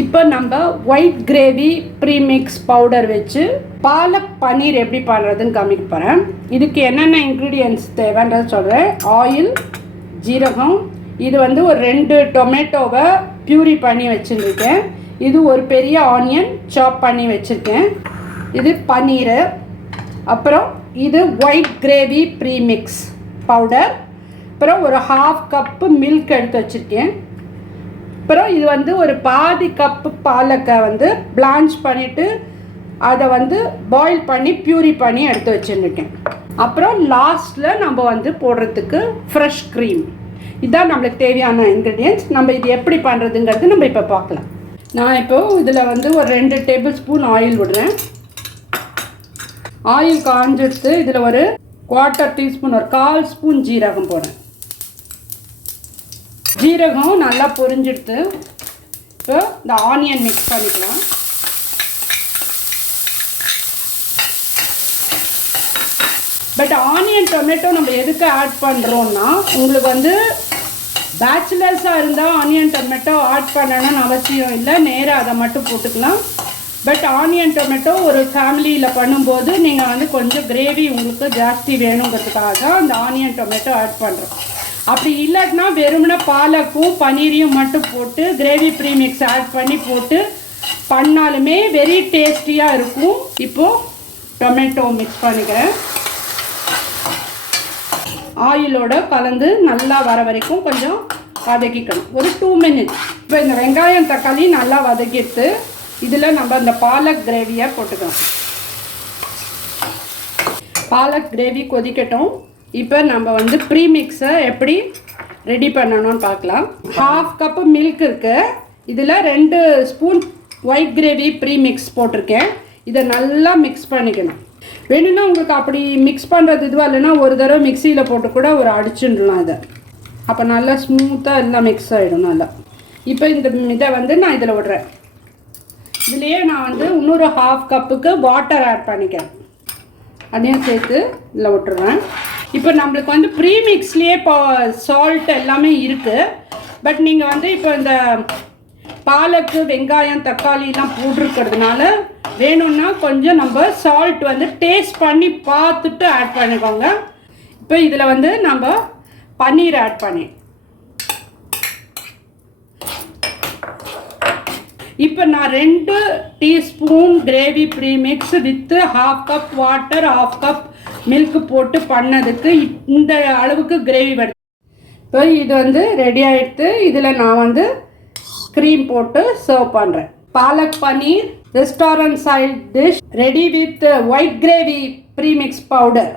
இப்போ நம்ம white gravy premix powder வச்சு பாலக் பன்னீர் எப்படி பண்ணுறதுன்னு காமிக்க போகிறேன். இதுக்கு என்னென்ன இன்க்ரீடியன்ட்ஸ் தேவைன்றது சொல்கிறேன். ஆயில், ஜீரகம், இது வந்து ஒரு 2 டொமேட்டோவை பியூரி பண்ணி வச்சுருக்கேன். இது ஒரு பெரிய ஆனியன் சாப் பண்ணி வச்சுருக்கேன். இது பன்னீர். அப்புறம் இது ஒயிட் கிரேவி ப்ரீமிக்ஸ் பவுடர். அப்புறம் ஒரு 1/2 கப்பு மில்க் எடுத்து வச்சுருக்கேன். அப்புறம் இது வந்து ஒரு பாதி கப்பு பாலக்கை வந்து பிளான்ச் பண்ணிவிட்டு அதை வந்து பாயில் பண்ணி பியூரி பண்ணி எடுத்து வச்சுருக்கேன். அப்புறம் லாஸ்ட்டில் நம்ம வந்து போடுறதுக்கு ஃப்ரெஷ் க்ரீம். இதுதான் நம்மளுக்கு தேவையான இன்க்ரீடியன்ட்ஸ். நம்ம இது எப்படி பண்ணுறதுங்கிறது நம்ம இப்போ பார்க்கலாம். நான் இப்போது இதில் வந்து ஒரு 2 டேபிள் ஸ்பூன் ஆயில் விடுறேன். ஆயில் காஞ்செடுத்து இதில் ஒரு 1/4 டீஸ்பூன் ஒரு 1/4 ஸ்பூன் ஜீரகம் போடுறேன். ஜீரகம் நல்லா பொரிஞ்செடுத்து இப்போ இந்த ஆனியன் மிக்ஸ் பண்ணிக்கலாம். பட் ஆனியன் டொமேட்டோ நம்ம எதுக்கு ஆட் பண்ணுறோன்னா, உங்களுக்கு வந்து பேச்சுலர்ஸாக இருந்தால் ஆனியன் டொமேட்டோ ஆட் பண்ணணும்னு அவசியம் இல்லை, நேராக அதை மட்டும் போட்டுக்கலாம். பட் ஆனியன் டொமேட்டோ ஒரு ஃபேமிலியில் பண்ணும்போது நீங்கள் வந்து கொஞ்சம் கிரேவி உங்களுக்கு ஜாஸ்தி வேணுங்கிறதுக்காக தான் அந்த ஆனியன் டொமேட்டோ ஆட் பண்ணுறோம். அப்படி இல்லாட்டினா வெறுமனே பாலக்கும் பன்னீரையும் மட்டும் போட்டு கிரேவி ப்ரீமிக்ஸ் ஆட் பண்ணி போட்டு பண்ணாலுமே வெரி டேஸ்டியாக இருக்கும். இப்போது டொமேட்டோ மிக்ஸ் பண்ணிக்கிறேன். ஆயிலோட கலந்து நல்லா வர வரைக்கும் கொஞ்சம் வதக்கிக்கணும், ஒரு 2 மினிட்ஸ். இப்போ இந்த வெங்காயம் தக்காளி நல்லா வதக்கிட்டு இதில் நம்ம இந்த பாலக் கிரேவியை போட்டுக்கலாம். பாலக் கிரேவி கொதிக்கட்டும். இப்போ நம்ம வந்து ப்ரீமிக்ஸை எப்படி ரெடி பண்ணணும்னு பார்க்கலாம். 1/2 கப்பு மில்க் இருக்குது. இதில் 2 ஸ்பூன் ஒயிட் கிரேவி ப்ரீமிக்ஸ் போட்டிருக்கேன். இதை நல்லா மிக்ஸ் பண்ணிக்கணும். வேணும்னா உங்களுக்கு அப்படி மிக்ஸ் பண்ணுறது இதுவாக இல்லைன்னா ஒரு தடவை மிக்சியில் போட்டு கூட ஒரு அடிச்சுடலாம். இதை அப்போ நல்லா ஸ்மூத்தாக எல்லாம் மிக்ஸ் ஆகிடும் நல்லா. இப்போ இந்த இதை வந்து நான் இதில் விடுறேன். இதுலேயே நான் வந்து இன்னொரு 1/2 கப்புக்கு வாட்டர் ஆட் பண்ணிக்கிறேன். அதையும் சேர்த்து இதில் விட்டுருவேன். இப்போ நம்மளுக்கு வந்து ப்ரீமிக்ஸ்லேயே இப்போ சால்ட் எல்லாமே இருக்குது. பட் நீங்கள் வந்து இப்போ இந்த பாலக்கு வெங்காயம் தக்காளிலாம் போட்டிருக்கிறதுனால வேணும்னா கொஞ்சம் நம்ம சால்ட் வந்து டேஸ்ட் பண்ணி பார்த்துட்டு ஆட் பண்ணிக்கோங்க. இப்போ இதில் வந்து நம்ம பன்னீர் ஆட் பண்ணி இப்போ நான் 2 teaspoon gravy premix with 1/2 cup water 1/2 cup milk போட்டு பண்ணதுக்கு இந்த அளவுக்கு கிரேவி வருது. இப்போ இது வந்து ரெடி ஆகிடுது. இதில் நான் வந்து க்ரீம் போட்டு சர்வ் பண்ணுறேன். Palak paneer restaurant style dish ready with white gravy premix powder.